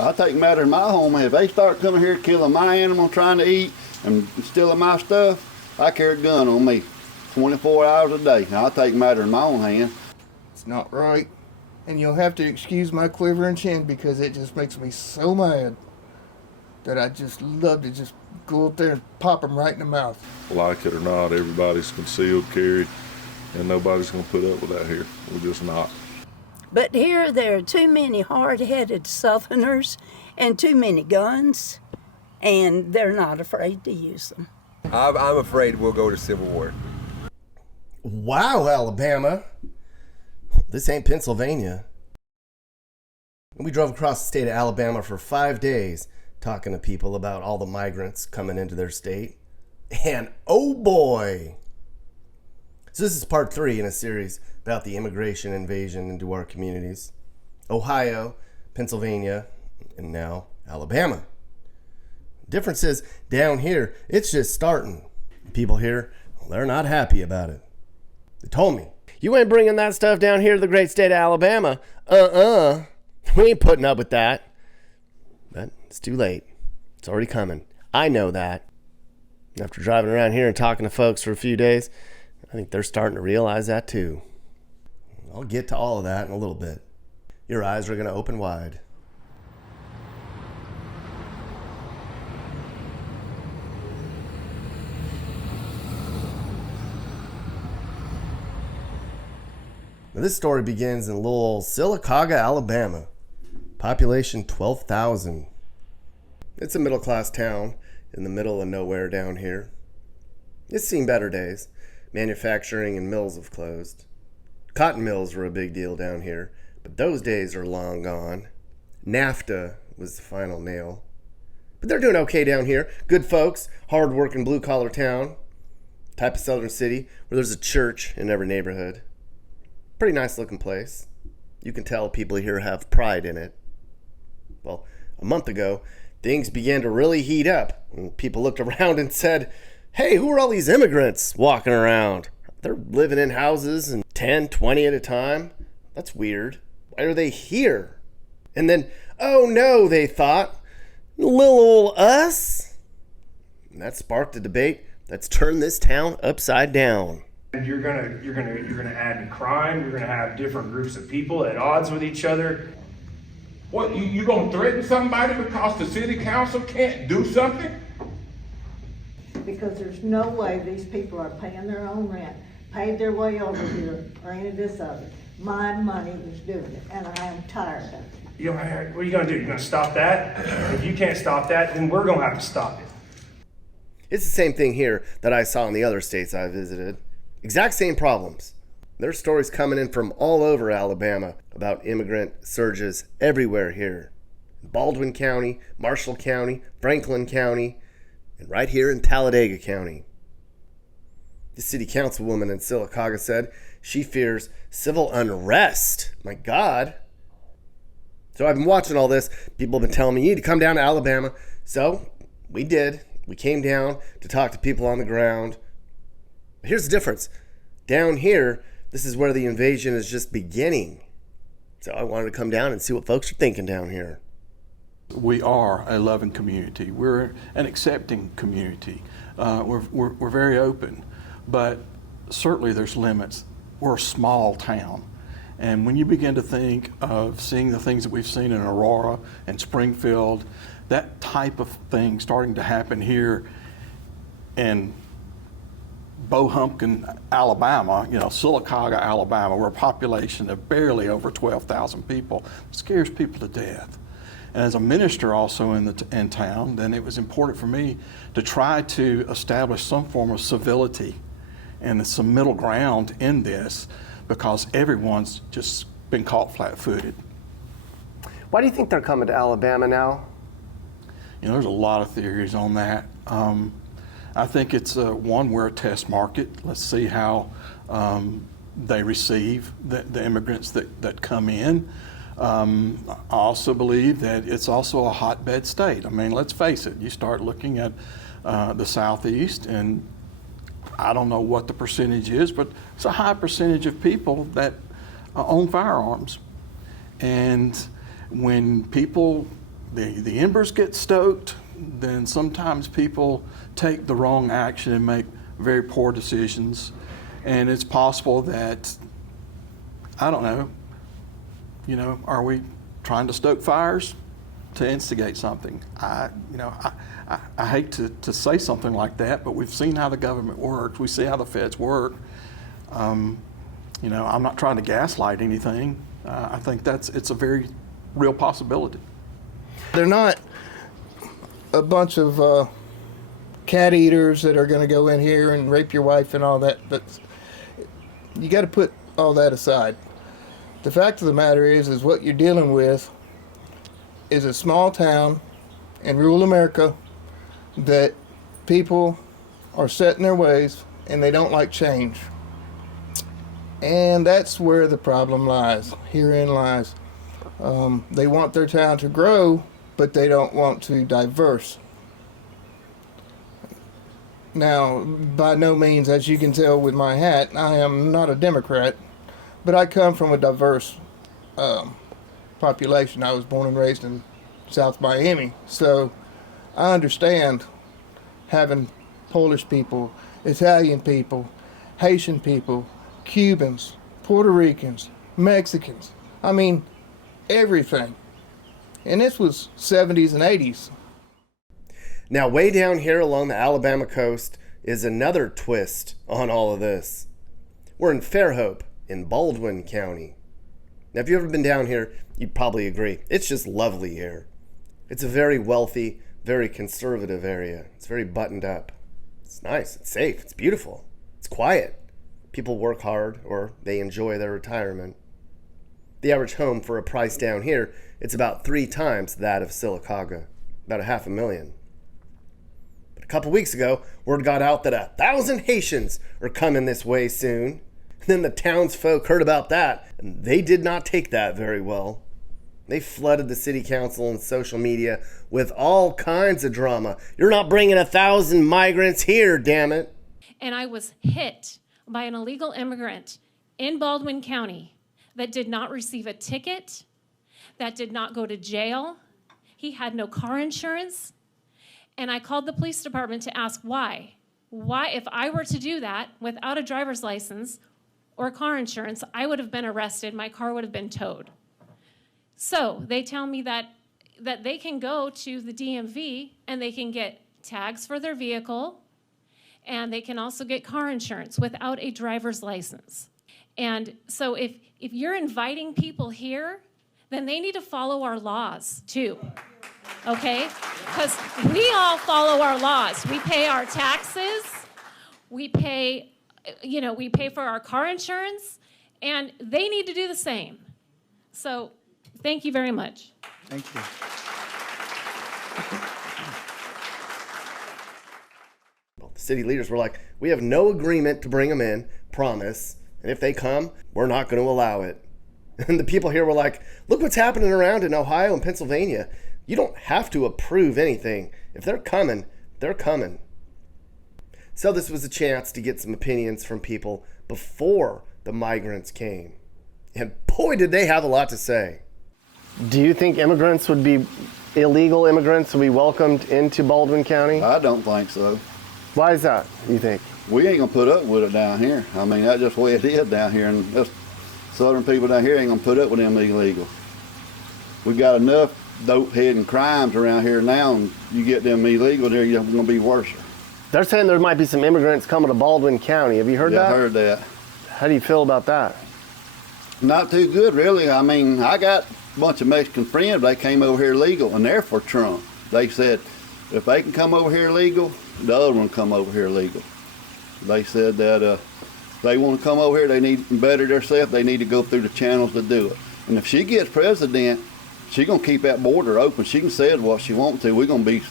I take matters in my home. If they start coming here killing my animal, trying to eat, and stealing my stuff, I carry a gun on me 24 hours a day. Now, I take matters in my own hand. It's not right. And you'll have to excuse my quivering chin because it just makes me so mad that I just love to just go up there and pop them right in the mouth. Like it or not, everybody's concealed carry, and nobody's going to put up with that here. We're just not. But here there are too many hard-headed Southerners and too many guns, and they're not afraid to use them. I'm afraid we'll go to civil war. Wow, Alabama. This ain't Pennsylvania. We drove across the state of Alabama for 5 days talking to people about all the migrants coming into their state. And oh boy! So this is part 3 in a series about the immigration invasion into our communities. Ohio, Pennsylvania, and now Alabama. Difference is, down here, it's just starting. People here, well, they're not happy about it. They told me, "You ain't bringing that stuff down here to the great state of Alabama. We ain't putting up with that." But it's too late. It's already coming. I know that. After driving around here and talking to folks for a few days, I think they're starting to realize that too. I'll get to all of that in a little bit. Your eyes are going to open wide. Now, this story begins in little old Sylacauga, Alabama. Population 12,000. It's a middle-class town in the middle of nowhere down here. It's seen better days. Manufacturing and mills have closed. Cotton mills were a big deal down here, but those days are long gone. NAFTA was the final nail. But they're doing okay down here. Good folks, hard-working blue-collar town. Type of southern city where there's a church in every neighborhood. Pretty nice looking place. You can tell people here have pride in it. Well, a month ago, things began to really heat up. And people looked around and said, "Hey, who are all these immigrants walking around? They're living in houses and 10, 20 at a time. That's weird. Why are they here?" And then, oh no, they thought, little old us? And that sparked a debate that's turned this town upside down. You're gonna add to crime. You're gonna have different groups of people at odds with each other. What, you gonna threaten somebody because the city council can't do something? Because there's no way these people are paying their own rent, paid their way over here, or any of this other. My money is doing it, and I am tired of it. What are you gonna do? You're gonna stop that? If you can't stop that, then we're gonna have to stop it. It's the same thing here that I saw in the other states I visited. Exact same problems. There's stories coming in from all over Alabama about immigrant surges everywhere here. Baldwin County, Marshall County, Franklin County, and right here in Talladega County. The city councilwoman in Sylacauga said she fears civil unrest. My God. So I've been watching all this. People have been telling me, you need to come down to Alabama. So we did. We came down to talk to people on the ground. Here's the difference. Down here, this is where the invasion is just beginning. So I wanted to come down and see what folks are thinking down here. We are a loving community. We're an accepting community. We're very open, but certainly there's limits. We're a small town. And when you begin to think of seeing the things that we've seen in Aurora and Springfield, that type of thing starting to happen here in Bohumpkin, Alabama, Sylacauga, Alabama, we're a population of barely over 12,000 people. It scares people to death. And as a minister also in town, then it was important for me to try to establish some form of civility and some middle ground in this, because everyone's just been caught flat-footed. Why do you think they're coming to Alabama now? There's a lot of theories on that. I think it's one, we're a test market. Let's see how they receive the immigrants that come in. I also believe that it's also a hotbed state. I mean, let's face it, you start looking at the Southeast, and I don't know what the percentage is, but it's a high percentage of people that own firearms. And when people the embers get stoked, then sometimes people take the wrong action and make very poor decisions. And it's possible that, I don't know, are we trying to stoke fires to instigate something? I hate to say something like that, but we've seen how the government works. We see how the feds work. I'm not trying to gaslight anything. I think it's a very real possibility. They're not a bunch of cat eaters that are going to go in here and rape your wife and all that, but you got to put all that aside. The fact of the matter is what you're dealing with is a small town in rural America that people are set in their ways and they don't like change. And that's where the problem lies. Herein lies. They want their town to grow, but they don't want to diverse. Now, by no means, as you can tell with my hat, I am not a Democrat, but I come from a diverse population. I was born and raised in South Miami, so I understand having Polish people, Italian people, Haitian people, Cubans, Puerto Ricans, Mexicans. I mean, everything. And this was 70s and 80s. Now, way down here along the Alabama coast is another twist on all of this. We're in Fairhope in Baldwin County. Now, if you've ever been down here, you'd probably agree. It's just lovely here. It's a very wealthy, very conservative area. It's very buttoned up. It's nice, it's safe, it's beautiful, it's quiet. People work hard or they enjoy their retirement. The average home for a price down here, it's about 3 times that of Sylacauga, about $500,000. But a couple weeks ago, word got out that 1,000 Haitians are coming this way soon. And then the townsfolk heard about that, and they did not take that very well. They flooded the city council and social media with all kinds of drama. You're not bringing 1,000 migrants here, damn it. And I was hit by an illegal immigrant in Baldwin County that did not receive a ticket, that did not go to jail. He had no car insurance. And I called the police department to ask why. Why, if I were to do that without a driver's license or car insurance, I would have been arrested. My car would have been towed. So they tell me that they can go to the DMV and they can get tags for their vehicle, and they can also get car insurance without a driver's license. And so if you're inviting people here, then they need to follow our laws too, okay? Because we all follow our laws. We pay our taxes, we pay for our car insurance, and they need to do the same. So thank you very much. Thank you. Well, the city leaders were like, we have no agreement to bring them in, promise. And if they come, we're not going to allow it. And the people here were like, look what's happening around in Ohio and Pennsylvania. You don't have to approve anything. If they're coming, they're coming. So this was a chance to get some opinions from people before the migrants came. And boy, did they have a lot to say. Do you think illegal immigrants will be welcomed into Baldwin County? I don't think so. Why is that, you think? We ain't gonna put up with it down here. I mean, that's just the way it is down here, and us southern people down here ain't gonna put up with them illegals. We got enough dope-head and crimes around here now, and you get them illegal, they're gonna be worse. They're saying there might be some immigrants coming to Baldwin County. Have you heard that? Yeah, I heard that. How do you feel about that? Not too good, really. I mean, I got a bunch of Mexican friends, they came over here legal, and they're for Trump. They said, if they can come over here legal, the other one come over here legal. They said that they want to come over here, they need to better themselves, they need to go through the channels to do it. And if she gets president, she's going to keep that border open. She can say what she wants to. We're going to be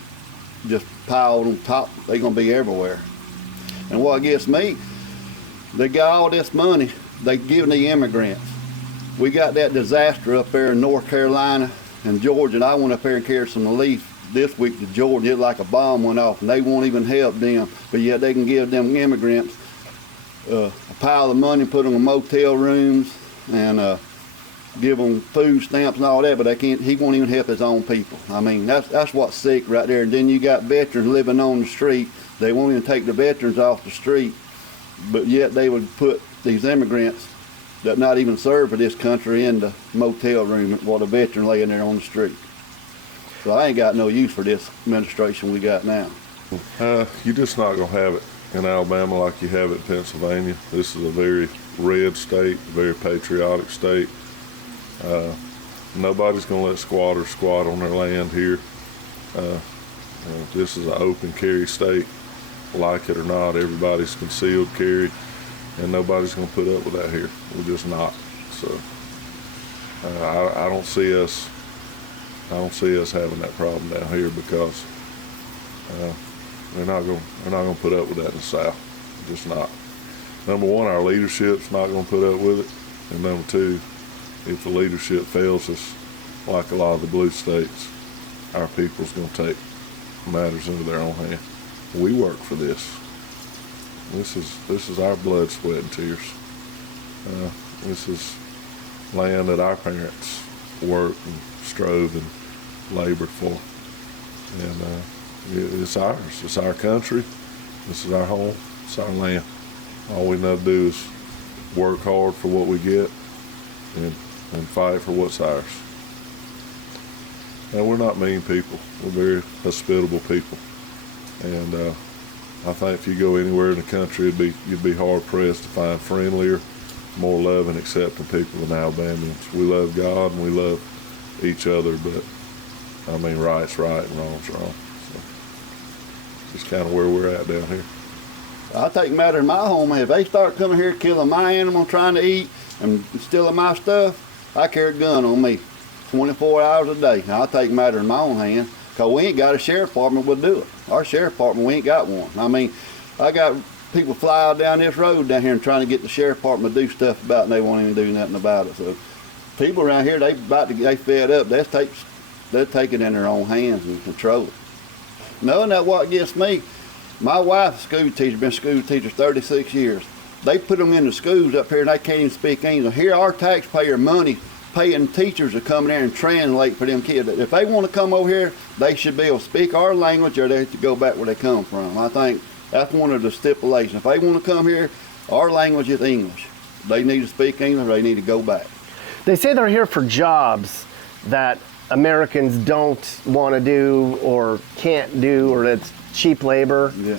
just piled on top. They're going to be everywhere. And what gets me, they got all this money they giving the immigrants. We got that disaster up there in North Carolina and Georgia, and I went up there and carried some relief this week to Georgia. It like a bomb went off, and they won't even help them. But yet they can give them immigrants a pile of money, put them in motel rooms, and give them food stamps and all that, but he won't even help his own people. I mean, that's what's sick right there. And then you got veterans living on the street. They won't even take the veterans off the street, but yet they would put these immigrants that not even serve for this country in the motel room while the veteran laying there on the street. So I ain't got no use for this administration we got now. You're just not going to have it in Alabama like you have it in Pennsylvania. This is a very red state, a very patriotic state. Nobody's going to let squatters squat on their land here. This is an open carry state. Like it or not, everybody's concealed carry, and nobody's going to put up with that here. We're just not. So I don't see us having that problem down here because they're not going to put up with that in the South. Just not. Number one, our leadership's not going to put up with it, and number two, if the leadership fails us, like a lot of the blue states, our people's going to take matters into their own hand. We work for this. This is our blood, sweat, and tears. This is land that our parents worked and strove and labored for, and it's ours. It's our country. This is our home. It's our land. All we know to do is work hard for what we get and fight for what's ours. And we're not mean people. We're very hospitable people. And I think if you go anywhere in the country, you'd be hard pressed to find friendlier, more loving, accepting people than Alabamians. We love God and we love each other, but I mean, right's right and wrong's wrong. So, just kind of where we're at down here. I take matter in my home. If they start coming here killing my animal, trying to eat, and stealing my stuff, I carry a gun on me 24 hours a day. Now, I take matter in my own hand because we ain't got a sheriff department would do it. Our sheriff department, we ain't got one. I mean, I got people fly out down this road down here and trying to get the sheriff department to do stuff about it, and they won't even do nothing about it. So people around here, they fed up. They'll take it in their own hands and control it. Knowing that what gets me, my wife's a school teacher, been a school teacher 36 years. They put them in the schools up here and they can't even speak English. Here our taxpayer money paying teachers to come there and translate for them kids. If they want to come over here, they should be able to speak our language or they have to go back where they come from. I think that's one of the stipulations. If they want to come here, our language is English. They need to speak English or they need to go back. They say they're here for jobs that Americans don't want to do or can't do, or it's cheap labor. Yeah.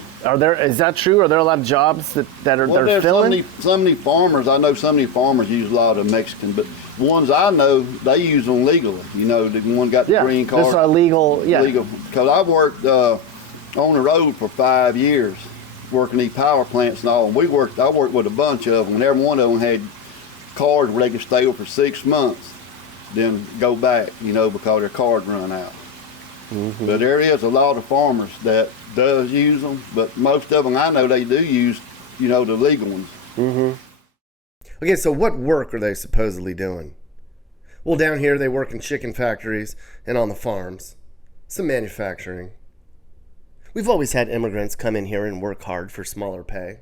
Is that true? Are there a lot of jobs that they're filling? Some of these farmers, I know some of these farmers use a lot of Mexicans, but the ones I know, they use them legally. You know, the one got the green card. This is illegal. Yeah. Legal. Because I worked on the road for 5 years, working these power plants and all. I worked with a bunch of them, and every one of them had cards where they could stay over for 6 months, then go back, you know, because their card run out. Mm-hmm. But there is a lot of farmers that does use them, but most of them I know they do use, you know, the legal ones. Mm-hmm. Okay, so what work are they supposedly doing? Well, down here they work in chicken factories and on the farms. Some manufacturing. We've always had immigrants come in here and work hard for smaller pay.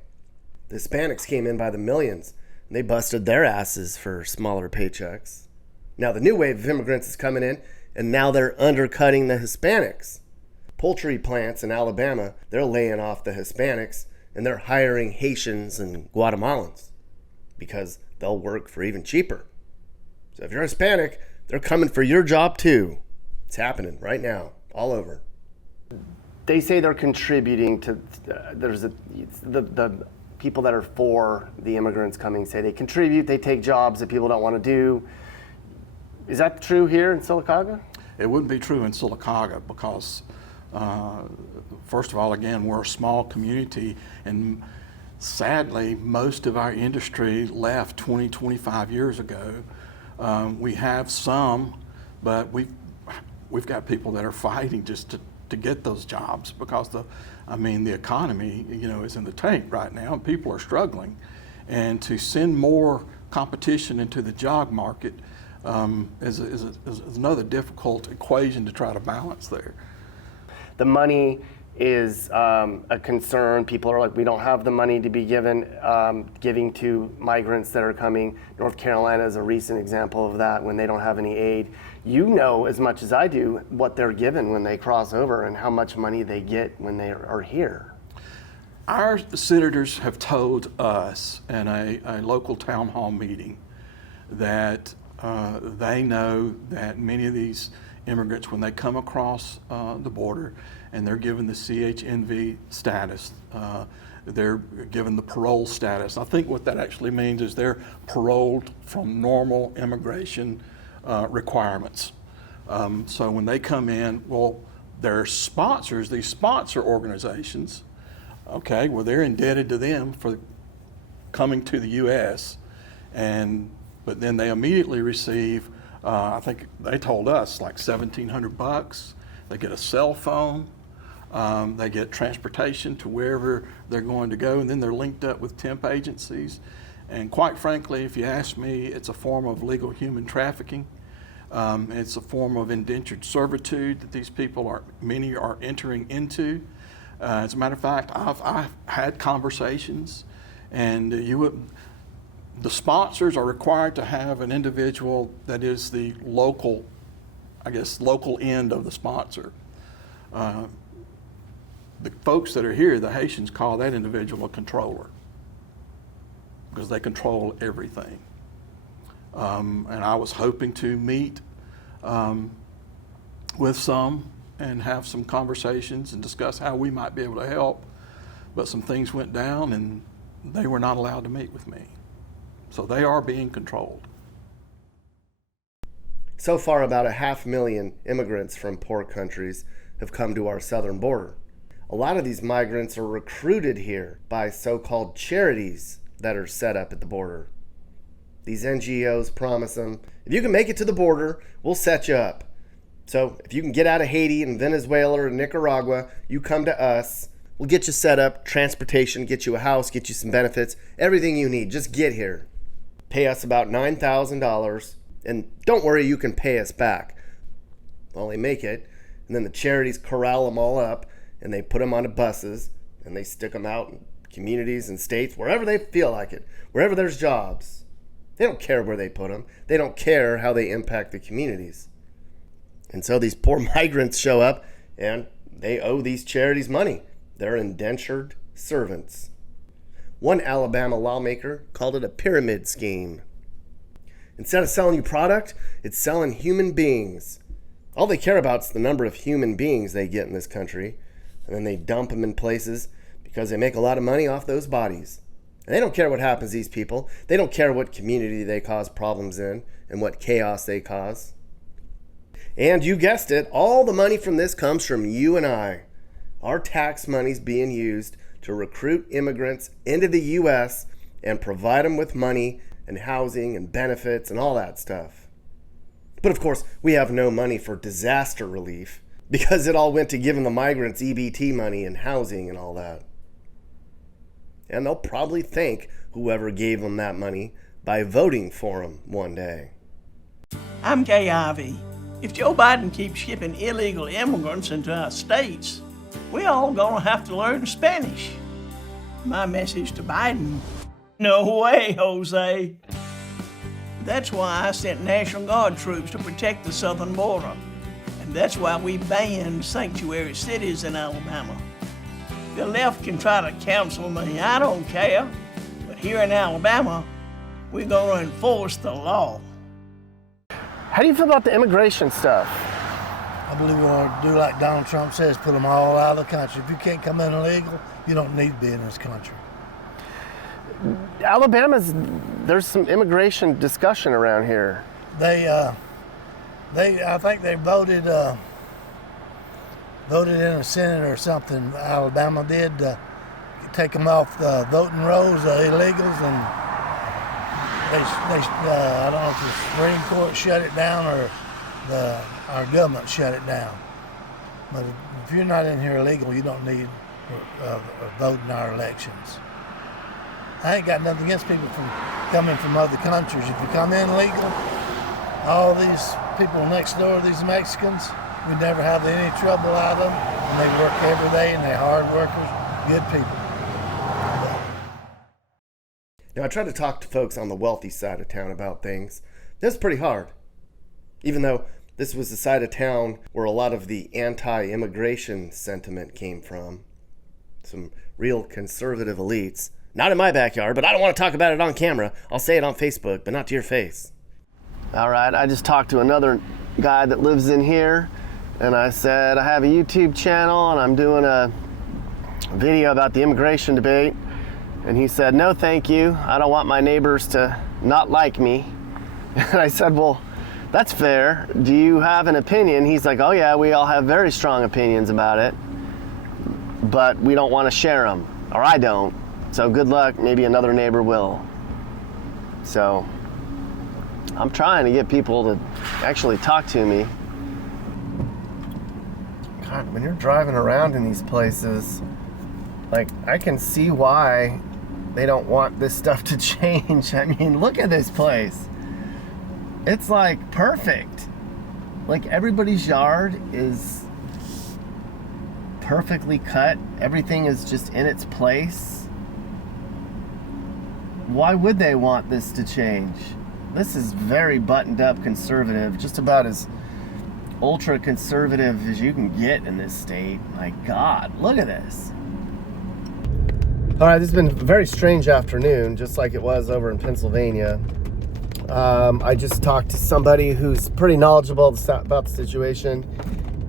The Hispanics came in by the millions, and they busted their asses for smaller paychecks. Now the new wave of immigrants is coming in, and now they're undercutting the Hispanics. Poultry plants in Alabama, they're laying off the Hispanics, and they're hiring Haitians and Guatemalans because they'll work for even cheaper. So if you're Hispanic, they're coming for your job too. It's happening right now, all over. They say they're contributing to, the people that are for the immigrants coming say they contribute, they take jobs that people don't want to do. Is that true here in Sylacauga? It wouldn't be true in Sylacauga because, first of all, again, we're a small community, and sadly, most of our industry left 20, 25 years ago. We have some, but we've got people that are fighting just to get those jobs because the economy, you know, is in the tank right now, and people are struggling. And to send more competition into the job market is another difficult equation to try to balance there. The money is a concern. People are like, we don't have the money to be giving to migrants that are coming. North Carolina is a recent example of that, when they don't have any aid. You know as much as I do what they're given when they cross over and how much money they get when they are here. Our senators have told us in a local town hall meeting that they know that many of these immigrants, when they come across the border and they're given the CHNV status, they're given the parole status. I think what that actually means is they're paroled from normal immigration requirements. So when they come in, well, their sponsors, these sponsor organizations, okay, well, they're indebted to them for coming to the U.S. But then they immediately receive, I think they told us, like $1,700. They get a cell phone, they get transportation to wherever they're going to go, and then they're linked up with temp agencies. And quite frankly, if you ask me, it's a form of legal human trafficking. It's a form of indentured servitude that these people many are entering into. As a matter of fact, I've had conversations, and the sponsors are required to have an individual that is the local end of the sponsor. The folks that are here, the Haitians, call that individual a controller because they control everything. And I was hoping to meet with some and have some conversations and discuss how we might be able to help, but some things went down and they were not allowed to meet with me. So they are being controlled. So far, about 500,000 immigrants from poor countries have come to our southern border. A lot of these migrants are recruited here by so-called charities that are set up at the border. These NGOs promise them, if you can make it to the border, we'll set you up. So if you can get out of Haiti and Venezuela or Nicaragua, you come to us, we'll get you set up, transportation, get you a house, get you some benefits, everything you need, just get here. Pay us about $9,000, and don't worry, you can pay us back. Well, they make it, and then the charities corral them all up, and they put them onto buses, and they stick them out in communities and states, wherever they feel like it, wherever there's jobs. They don't care where they put them. They don't care how they impact the communities. And so these poor migrants show up, and they owe these charities money. They're indentured servants. One Alabama lawmaker called it a pyramid scheme. Instead of selling you product, it's selling human beings. All they care about is the number of human beings they get in this country, and then they dump them in places because they make a lot of money off those bodies. And they don't care what happens to these people. They don't care what community they cause problems in and what chaos they cause. And you guessed it, all the money from this comes from you and I. Our tax money's being used to recruit immigrants into the U.S. and provide them with money and housing and benefits and all that stuff. But of course, we have no money for disaster relief because it all went to giving the migrants EBT money and housing and all that. And they'll probably thank whoever gave them that money by voting for them one day. I'm Kay Ivey. If Joe Biden keeps shipping illegal immigrants into our states, we all gonna have to learn Spanish. My message to Biden, no way, Jose. That's why I sent National Guard troops to protect the southern border. And that's why we banned sanctuary cities in Alabama. The left can try to counsel me, I don't care. But here in Alabama, we're gonna enforce the law. How do you feel about the immigration stuff? I believe we want to do like Donald Trump says, put them all out of the country. If you can't come in illegal, you don't need to be in this country. There's some immigration discussion around here. I think they voted in the Senate or something. Alabama did take them off the voting rolls, the illegals, and I don't know if the Supreme Court shut it down or our government shut it down. But if you're not in here illegal, you don't need a vote in our elections. I ain't got nothing against people coming from other countries. If you come in legal, all these people next door, these Mexicans, we never have any trouble out of them. and they work every day, and they're hard workers, good people. Now, I try to talk to folks on the wealthy side of town about things. That's pretty hard. Even though this was the side of town where a lot of the anti-immigration sentiment came from. Some real conservative elites. Not in my backyard, but I don't want to talk about it on camera. I'll say it on Facebook, but not to your face. All right, I just talked to another guy that lives in here, and I said, I have a YouTube channel, and I'm doing a video about the immigration debate. And he said, no, thank you. I don't want my neighbors to not like me. And I said, well, that's fair. Do you have an opinion? He's like, oh yeah, we all have very strong opinions about it, but we don't want to share them, or I don't. So good luck, maybe another neighbor will. So I'm trying to get people to actually talk to me. God, when you're driving around in these places, like, I can see why they don't want this stuff to change. I mean, look at this place. It's like perfect. Like, everybody's yard is perfectly cut. Everything is just in its place. Why would they want this to change? This is very buttoned up conservative, just about as ultra conservative as you can get in this state. My God, look at this. All right, this has been a very strange afternoon, just like it was over in Pennsylvania. I just talked to somebody who's pretty knowledgeable about the situation,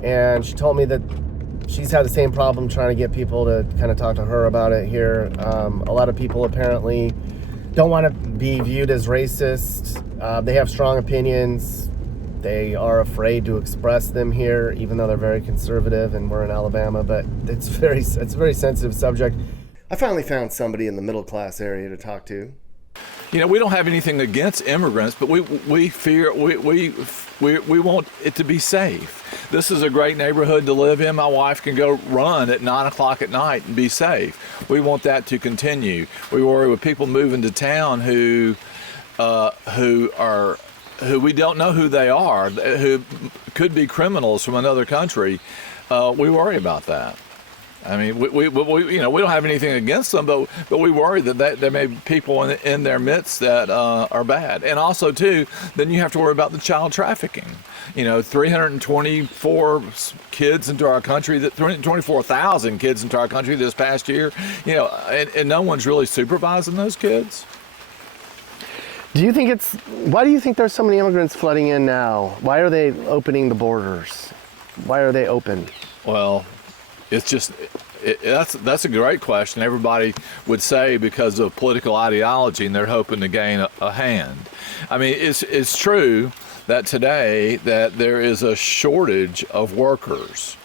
and she told me that she's had the same problem trying to get people to kind of talk to her about it here. A lot of people apparently don't want to be viewed as racist. They have strong opinions. They are afraid to express them here, even though they're very conservative and we're in Alabama, but it's a very sensitive subject. I finally found somebody in the middle class area to talk to. You know, we don't have anything against immigrants, but we want it to be safe. This is a great neighborhood to live in. My wife can go run at 9 o'clock at night and be safe. We want that to continue. We worry with people moving to town who we don't know who they are, who could be criminals from another country. We worry about that. I mean, we don't have anything against them, but we worry that there may be people in their midst that are bad. And also, too, then you have to worry about the child trafficking. You know, 324 kids into our country, 324,000 kids into our country this past year, you know, and no one's really supervising those kids. Why do you think there's so many immigrants flooding in now? Why are they opening the borders? Why are they open? Well, it's just, that's a great question. Everybody would say because of political ideology, and they're hoping to gain a hand. I mean, it's true that today that there is a shortage of workers.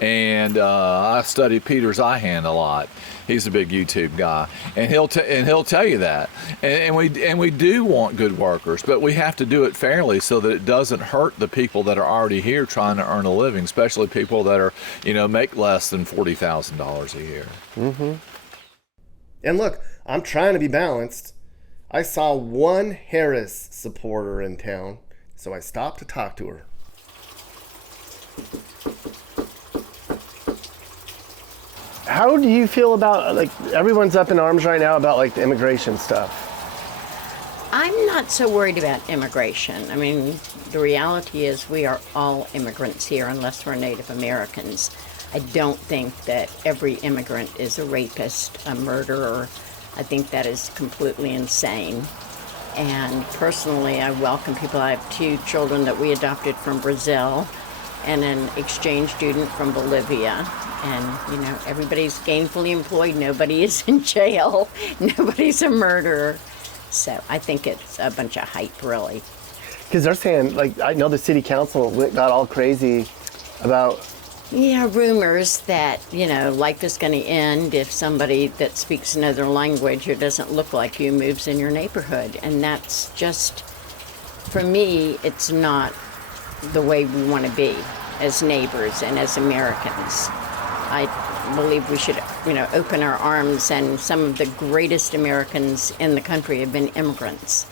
And I study Peter Zeihan a lot. He's a big YouTube guy, and he'll tell you that. And we do want good workers, but we have to do it fairly so that it doesn't hurt the people that are already here trying to earn a living, especially people that are, you know, make less than $40,000 a year. Mm-hmm. And look, I'm trying to be balanced. I saw one Harris supporter in town, so I stopped to talk to her. How do you feel about, like, everyone's up in arms right now about, like, the immigration stuff? I'm not so worried about immigration. I mean, the reality is we are all immigrants here unless we're Native Americans. I don't think that every immigrant is a rapist, a murderer. I think that is completely insane. And personally, I welcome people. I have 2 children that we adopted from Brazil and an exchange student from Bolivia. And, you know, everybody's gainfully employed. Nobody is in jail. Nobody's a murderer. So I think it's a bunch of hype, really. Because they're saying, like, I know the city council got all crazy about... Yeah, rumors that, you know, life is going to end if somebody that speaks another language or doesn't look like you moves in your neighborhood. And that's just, for me, it's not the way we want to be as neighbors and as Americans. I believe we should, you know, open our arms, and some of the greatest Americans in the country have been immigrants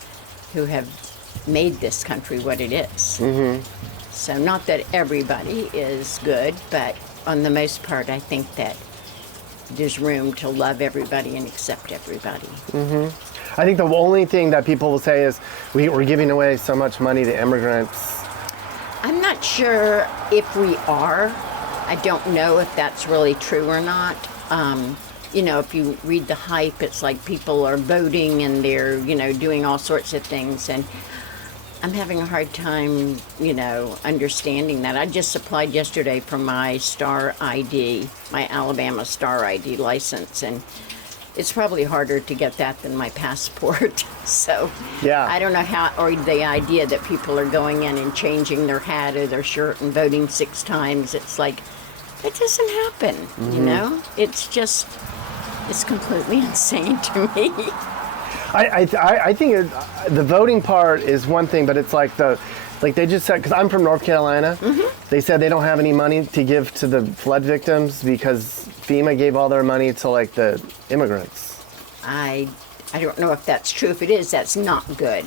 who have made this country what it is. Mm-hmm. So not that everybody is good, but on the most part, I think that there's room to love everybody and accept everybody. I think the only thing that people will say is we're giving away so much money to immigrants. I'm not sure if we are. I don't know if that's really true or not. You know, if you read the hype, it's like people are voting and they're, you know, doing all sorts of things. And I'm having a hard time, you know, understanding that. I just applied yesterday for my Star ID, my Alabama Star ID license. And it's probably harder to get that than my passport. So Yeah. I don't know how, or the idea that people are going in and changing their hat or their shirt and voting 6 times. It's like, it doesn't happen, you know? It's just, it's completely insane to me. I think the voting part is one thing, but it's like they just said, because I'm from North Carolina, they said they don't have any money to give to the flood victims because FEMA gave all their money to like the immigrants. I don't know if that's true. If it is, that's not good,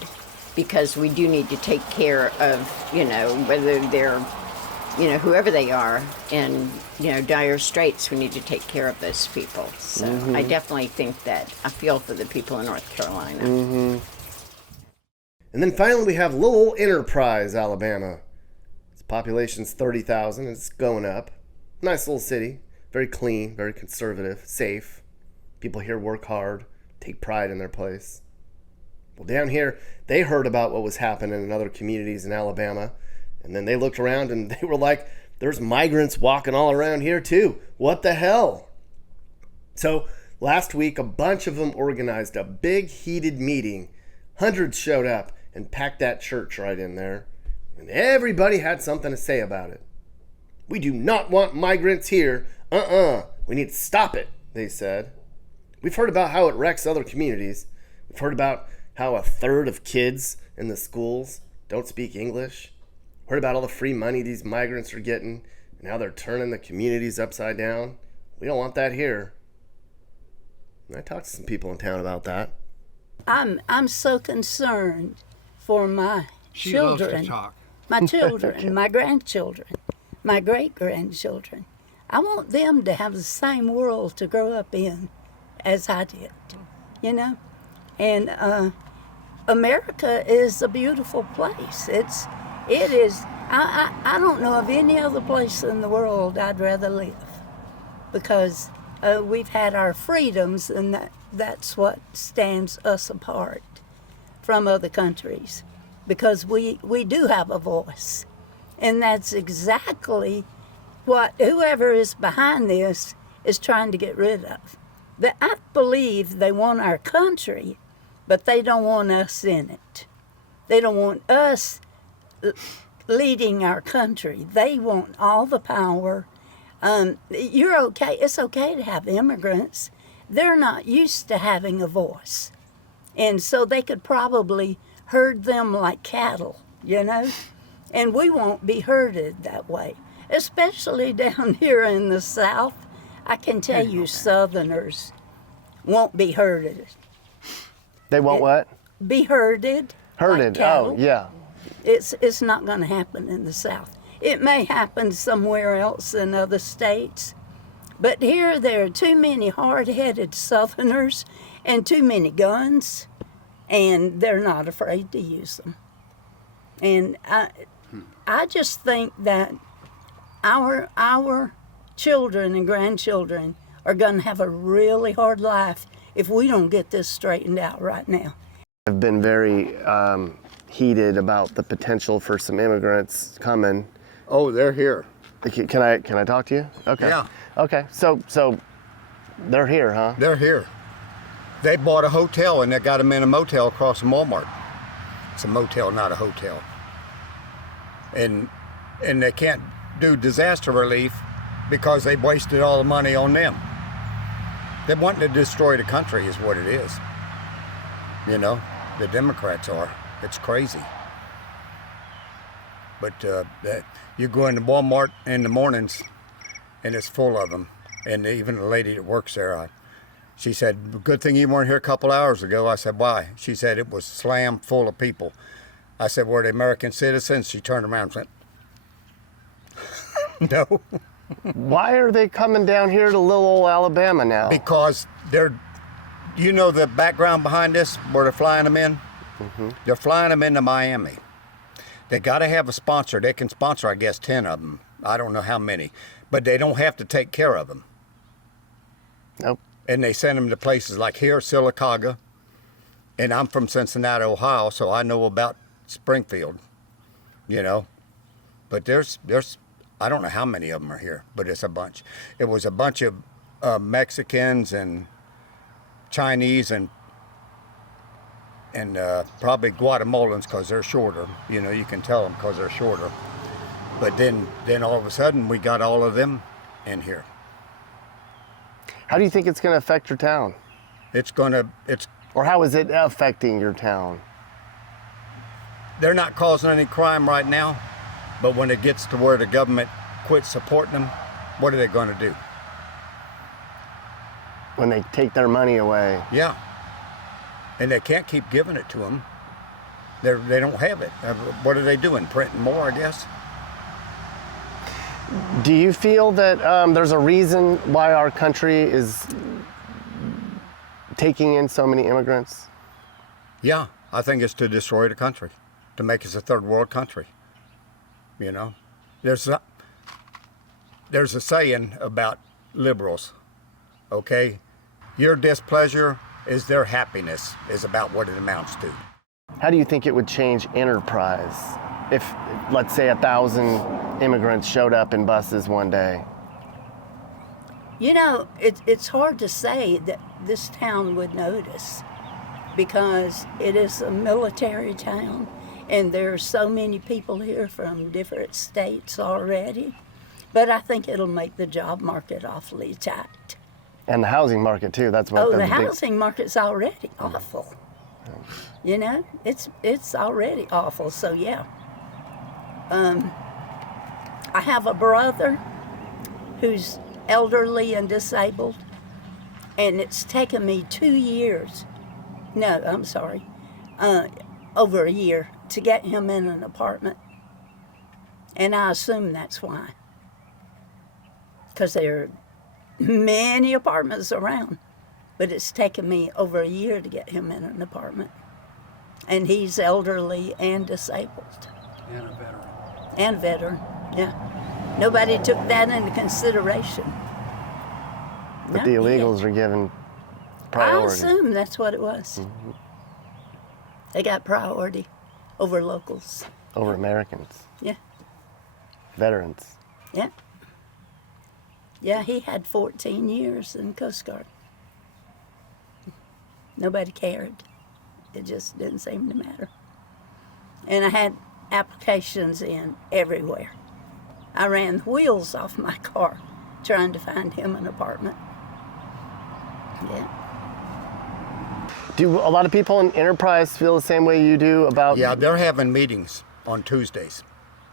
because we do need to take care of, you know, whether they're, you know, whoever they are in, you know, dire straits, we need to take care of those people. So I definitely think that I feel for the people in North Carolina. And then finally we have Little Enterprise, Alabama. Its population's 30,000. It's going up. Nice little city. Very clean, very conservative, safe. People here work hard, take pride in their place. Well, down here, they heard about what was happening in other communities in Alabama. And then they looked around and they were like, there's migrants walking all around here too. What the hell? So last week, a bunch of them organized a big heated meeting. Hundreds showed up and packed that church right in there. And everybody had something to say about it. We do not want migrants here. We need to stop it, they said. We've heard about how it wrecks other communities. We've heard about how 1/3 of kids in the schools don't speak English. Heard about all the free money these migrants are getting and how they're turning the communities upside down. We don't want that here. And I talked to some people in town about that. I'm so concerned for my children, my children, my grandchildren, my great-grandchildren. I want them to have the same world to grow up in as I did, you know? And America is a beautiful place. It is. I don't know of any other place in the world I'd rather live, because we've had our freedoms, and that's what stands us apart from other countries, because we do have a voice, and that's exactly what whoever is behind this is trying to get rid of. I believe they want our country, but they don't want us in it. They don't want us leading our country. They want all the power. You're okay. It's okay to have immigrants. They're not used to having a voice. And so they could probably herd them like cattle, you know? And we won't be herded that way, especially down here in the South. I can tell you Southerners won't be herded. They won't what? Be herded. Herded, like cattle. oh, yeah. It's not going to happen in the South. It may happen somewhere else in other states, but here there are too many hard-headed Southerners and too many guns, and they're not afraid to use them. And I just think that our children and grandchildren are going to have a really hard life if we don't get this straightened out right now. I've been very heated about the potential for some immigrants coming. Oh, they're here. Can I talk to you? Okay. Yeah. Okay. So they're here, huh? They're here. They bought a hotel and they got them in a motel across from Walmart. It's a motel, not a hotel. And they can't do disaster relief because they've wasted all the money on them. They're wanting to destroy the country is what it is. You know, the Democrats are. It's crazy. But you go into Walmart in the mornings and it's full of them. And even the lady that works there, she said, good thing you weren't here a couple hours ago. I said, why? She said it was slam full of people. I said, were they American citizens? She turned around and went, no. Why are they coming down here to little old Alabama now? Because you know the background behind this, where they're flying them in? Mm-hmm. They're flying them into Miami. They got to have a sponsor. They can sponsor, I guess, 10 of them. I don't know how many. But they don't have to take care of them. Nope. And they send them to places like here, Sylacauga. And I'm from Cincinnati, Ohio, so I know about Springfield, you know. But there's I don't know how many of them are here, but it's a bunch. It was a bunch of Mexicans and Chinese and probably Guatemalans because they're shorter. You know, you can tell them because they're shorter. But then all of a sudden we got all of them in here. How do you think it's going to affect your town? Or how is it affecting your town? They're not causing any crime right now, but when it gets to where the government quits supporting them, what are they going to do? When they take their money away. Yeah. And they can't keep giving it to them. They don't have it. What are they doing? Printing more, I guess? Do you feel that there's a reason why our country is taking in so many immigrants? Yeah, I think it's to destroy the country, to make us a third world country. You know, there's a saying about liberals, okay? Your displeasure is their happiness, is about what it amounts to. How do you think it would change enterprise if, let's say, 1,000 immigrants showed up in buses one day? You know, it's hard to say that this town would notice because it is a military town and there are so many people here from different states already. But I think it'll make the job market awfully tight. And the housing market too, that's what the housing market's already awful. You know, it's already awful, so yeah. I have a brother who's elderly and disabled, and it's taken me 2 years, no, I'm sorry, over a year to get him in an apartment. And I assume that's why. Because there are many apartments around, but it's taken me over a year to get him in an apartment. And he's elderly and disabled. And a veteran. And veteran, yeah. Nobody took that into consideration. But the illegals are given priority. I assume that's what it was. Mm-hmm. They got priority over locals. Over Americans. Yeah. Veterans. Yeah. Yeah, he had 14 years in Coast Guard. Nobody cared. It just didn't seem to matter. And I had applications in everywhere. I ran the wheels off my car trying to find him an apartment. Yeah. Do a lot of people in Enterprise feel the same way you do about... Yeah, they're having meetings on Tuesdays.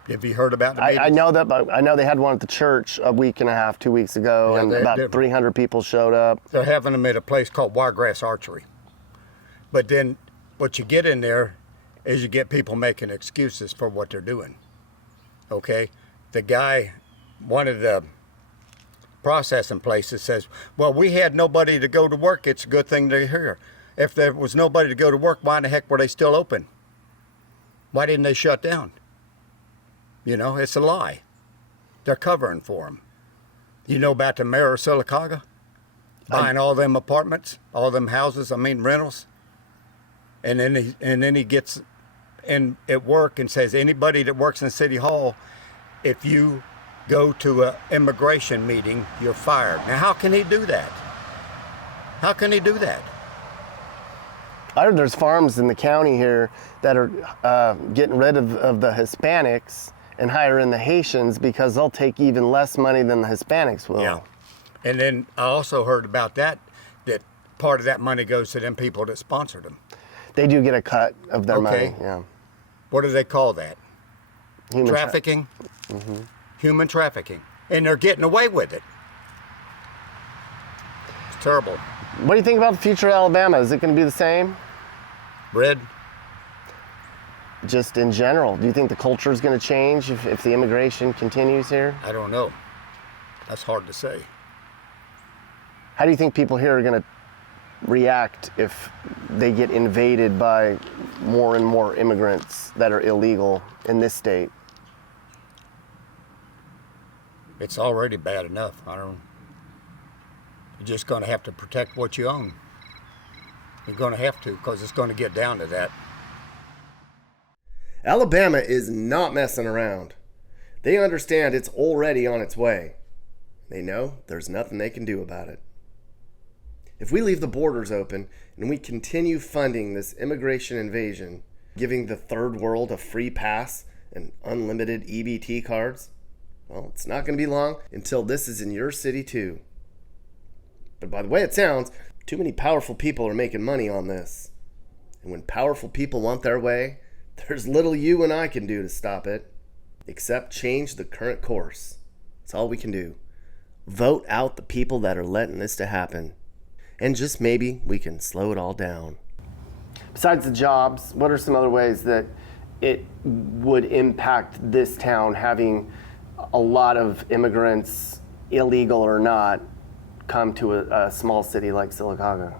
Have you heard about the meetings? I know that, but I know they had one at the church a week and a half, 2 weeks ago, and about 300 people showed up. They're having them at a place called Wiregrass Archery. But then what you get in there is you get people making excuses for what they're doing. Okay? The guy, one of the processing places says, well, we had nobody to go to work. It's a good thing they're here. If there was nobody to go to work, why in the heck were they still open? Why didn't they shut down? You know, it's a lie. They're covering for them. You know about the mayor of Sylacauga? Buying all them apartments, all them houses, rentals. And then he gets in at work and says, anybody that works in City Hall, if you go to an immigration meeting, you're fired. Now, how can he do that? How can he do that? I heard there's farms in the county here that are getting rid of the Hispanics and hiring the Haitians because they'll take even less money than the Hispanics will. Yeah. And then I also heard about that part of that money goes to them people that sponsored them. They do get a cut of their money, yeah. What do they call that? Human trafficking? Mm-hmm. Human trafficking. And they're getting away with it. It's terrible. What do you think about the future of Alabama? Is it going to be the same? Red? Just in general, do you think the culture is going to change if the immigration continues here? I don't know. That's hard to say. How do you think people here are going to react if they get invaded by more and more immigrants that are illegal in this state? It's already bad enough. You're just going to have to protect what you own. You're going to have to, because it's going to get down to that. Alabama is not messing around. They understand it's already on its way. They know there's nothing they can do about it. If we leave the borders open and we continue funding this immigration invasion, giving the third world a free pass and unlimited EBT cards, well, it's not going to be long until this is in your city too. But by the way it sounds, too many powerful people are making money on this. And when powerful people want their way, there's little you and I can do to stop it, except change the current course. That's all we can do. Vote out the people that are letting this to happen. And just maybe we can slow it all down. Besides the jobs, what are some other ways that it would impact this town having a lot of immigrants, illegal or not, come to a small city like Sylacauga?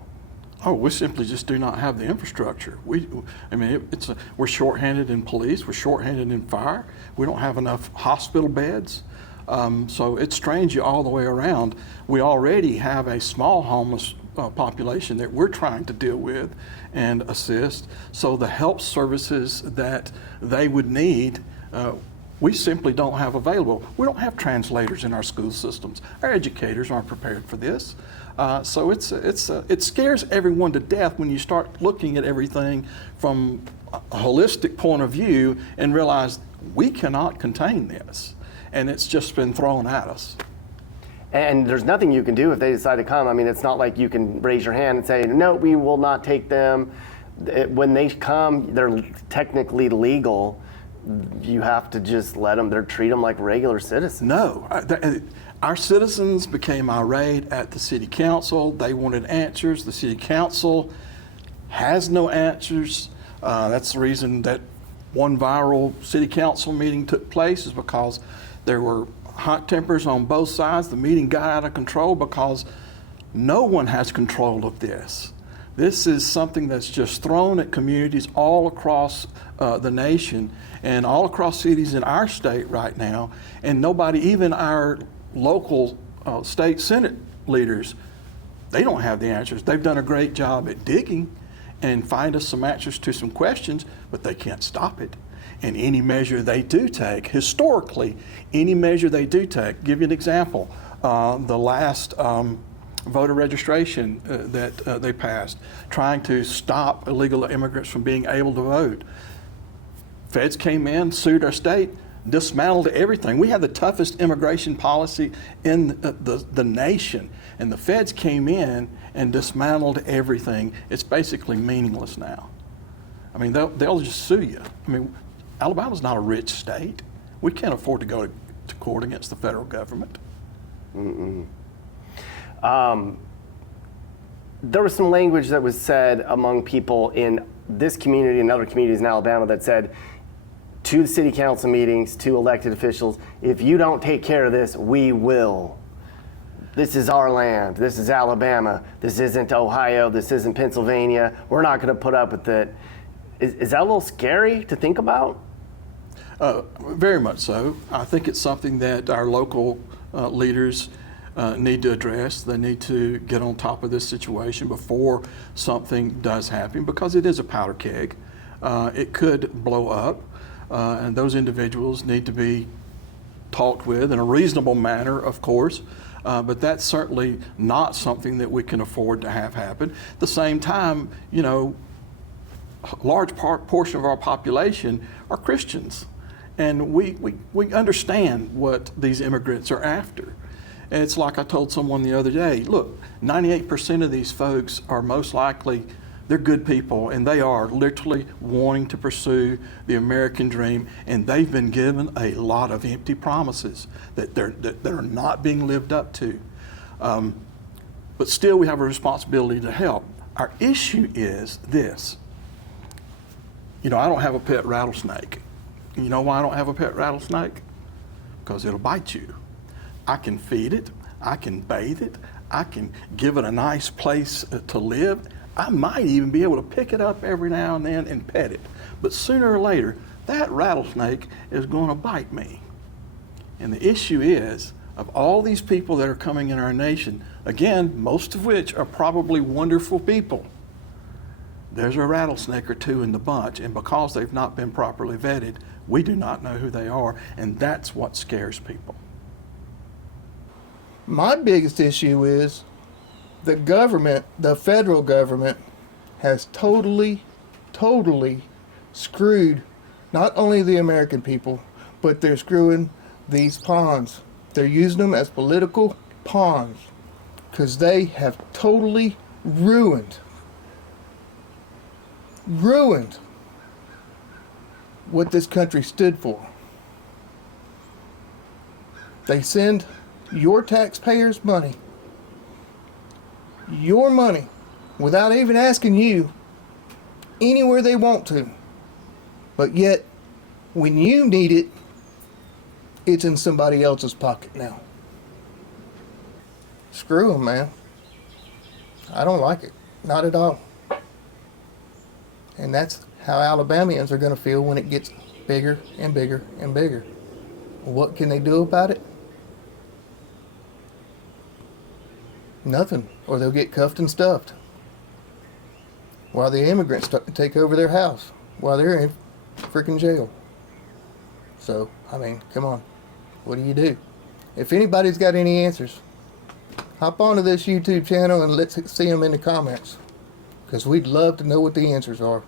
Oh, we simply just do not have the infrastructure. We're shorthanded in police, we're shorthanded in fire, we don't have enough hospital beds. So it strains you all the way around. We already have a small homeless population that we're trying to deal with and assist. So the help services that they would need, we simply don't have available. We don't have translators in our school systems. Our educators aren't prepared for this. So it scares everyone to death when you start looking at everything from a holistic point of view and realize we cannot contain this. And it's just been thrown at us. And there's nothing you can do if they decide to come. I mean, it's not like you can raise your hand and say, no, we will not take them. When they come, they're technically legal. You have to just let them, treat them like regular citizens. No, our citizens became irate at the city council. They wanted answers. The city council has no answers. That's the reason that one viral city council meeting took place, is because there were hot tempers on both sides. The meeting got out of control because no one has control of this. This is something that's just thrown at communities all across the nation and all across cities in our state right now. And nobody, even our local state Senate leaders, they don't have the answers. They've done a great job at digging and find us some answers to some questions, but they can't stop it. And any measure they do take, historically, any measure they do take, give you an example, the last voter registration that they passed, trying to stop illegal immigrants from being able to vote. Feds came in, sued our state, dismantled everything. We have the toughest immigration policy in the nation, and the feds came in and dismantled everything. It's basically meaningless now. I mean, they'll just sue you. I mean, Alabama's not a rich state. We can't afford to go to court against the federal government. There was some language that was said among people in this community and other communities in Alabama that said to the city council meetings, to elected officials, if you don't take care of this, we will. This is our land. This is Alabama. This isn't Ohio. This isn't Pennsylvania. We're not going to put up with it. Is that a little scary to think about? Very much so. I think it's something that our local leaders need to address. They need to get on top of this situation before something does happen, because it is a powder keg. It could blow up, and those individuals need to be talked with in a reasonable manner, of course. But that's certainly not something that we can afford to have happen. At the same time, you know, a large portion of our population are Christians, and we understand what these immigrants are after. And it's like I told someone the other day, look, 98% of these folks are most likely, they're good people, and they are literally wanting to pursue the American dream, and they've been given a lot of empty promises that are not being lived up to. But still, we have a responsibility to help. Our issue is this. You know, I don't have a pet rattlesnake. You know why I don't have a pet rattlesnake? Because it'll bite you. I can feed it, I can bathe it, I can give it a nice place to live. I might even be able to pick it up every now and then and pet it. But sooner or later, that rattlesnake is going to bite me. And the issue is, of all these people that are coming in our nation, again, most of which are probably wonderful people, there's a rattlesnake or two in the bunch, and because they've not been properly vetted, we do not know who they are, and that's what scares people. My biggest issue is the government, the federal government, has totally screwed not only the American people, but they're screwing these pawns. They're using them as political pawns because they have totally ruined what this country stood for. They send your taxpayers' money, without even asking you anywhere they want to. But yet, when you need it, it's in somebody else's pocket now. Screw them, man. I don't like it. Not at all. And that's how Alabamians are going to feel when it gets bigger and bigger and bigger. What can they do about it? Nothing. Or they'll get cuffed and stuffed while the immigrants take over their house while they're in freaking jail. So, I mean, come on. What do you do? If anybody's got any answers, hop onto this YouTube channel and let's see them in the comments, because we'd love to know what the answers are.